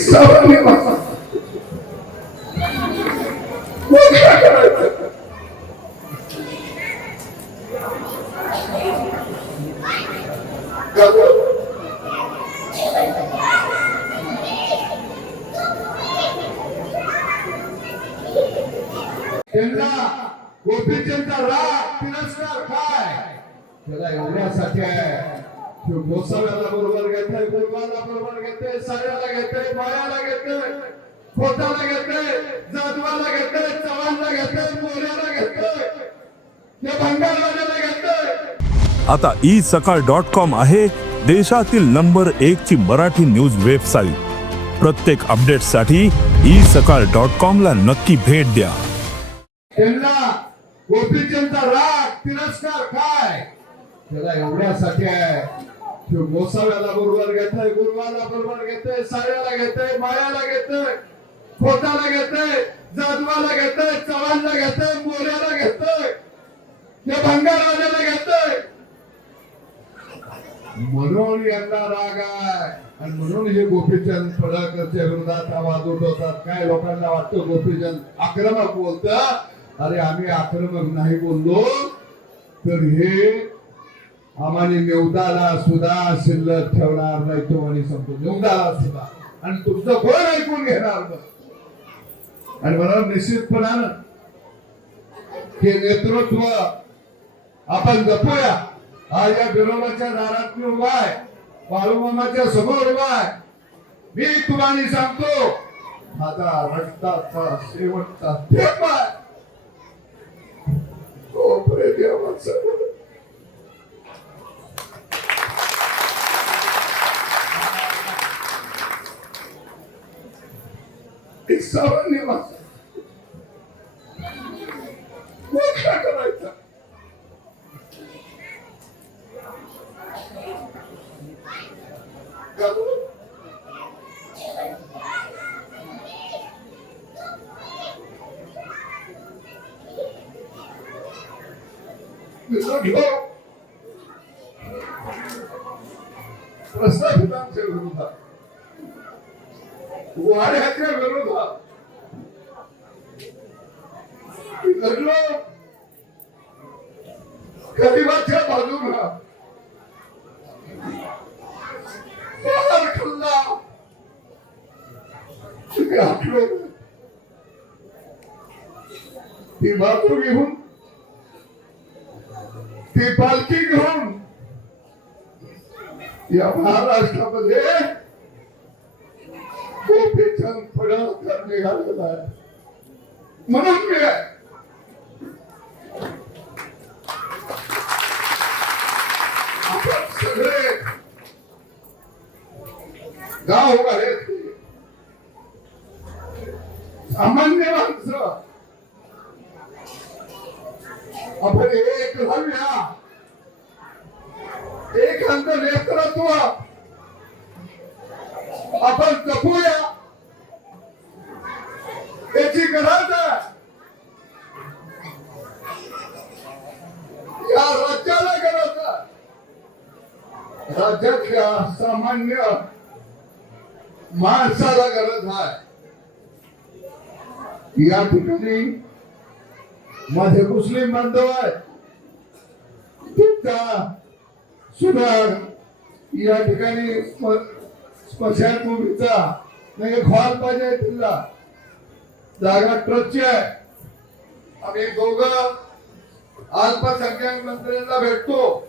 सर्वांनी वाचा. त्यांना गोपीचंदचा राग तिरस्कार काय त्याला एवढ्यासाठी आहे गोसाव्याला बरोबर घेतोय गुरुवाला बरोबर घेतोय साऱ्याला घेतोय मायाला घेतोय खोटाला घेतोय जाधवाला घेतोय चव्हाणला घेतोय मोऱ्याला भंगारवाल्याला घेतोय आता ई सकाळ डॉट कॉम आहे देशातील नंबर एक ची मराठी न्यूज वेबसाईट. प्रत्येक अपडेटसाठी ई सकाळ डॉट कॉम ला नक्की भेट द्या. त्यांना गोपीचंदचा राग तिरस्कार काय? त्याला एवढ्यासाठी आहे. मोसाव्याला गोसाव्याला बरोबर घेतय गुरुवाला बरोबर घेतोय साऱ्याला घेतय मायाला घेतोय खोटाला घेतय जाधवाला घेतय चव्हाणला घेतय मोऱ्याला घेतय त्या भंगारवाल्याला घेतय. म्हणून यांना राग आहे. आणि म्हणून हे गोपीचंद फडळकरच्या विरोधात आवाज उठवतात. काय लोकांना वाटतं गोपीचंद आक्रमक बोलत? अरे आम्ही आक्रमक नाही बोललो. तर हे आम्हाला नेवदाला सुद्धा शिल्लक ठेवणार नाही तो आणि समजतो नेवदाला सुद्धा. आणि तुमचं कोण ऐकून घेणार आणि मला निश्चितपणानं हे नेतृत्व आपण जपूया. हा या विरोधाच्या दारात मी उभा आहे बाळूमामाच्या समोर उभा आहे. मी तुम्हाला सांगतो माझा रक्ताचा शेवटचा थेंब आहे. तो प्रेमाचा एक सामान्य माणूस मग काय करायचं का बरं? मित्रांनो, प्रस्थापितांच्या विरोधात वाड्याच्या विरोधात. लढलो गरिबाच्या बाजूला. बाहेर खाल्ला. तुम्ही आठवण ती बाजू घेऊन ती पालखी घेऊन या महाराष्ट्रामध्ये गोपीचंद पडा निघालेला आहे. म्हणून मी आपण सगळे गाव सामान्य माणसं आपण एक राहूया एक अंत नेतृत्व आपण जपूया याची गरज आहे या राज्याला गरज आहे राज्यातल्या सामान्य माणसाला गरज आहे या ठिकाणी माझे मुस्लिम बांधव आहेत. सुधार या ठिकाणी स्म- स्मशानभूमीचा नाही हॉल पाहिजे तिला जागा ट्रस्टची आहे. आम्ही दोघं अल्पसंख्याक मंत्र्यांना भेटतो.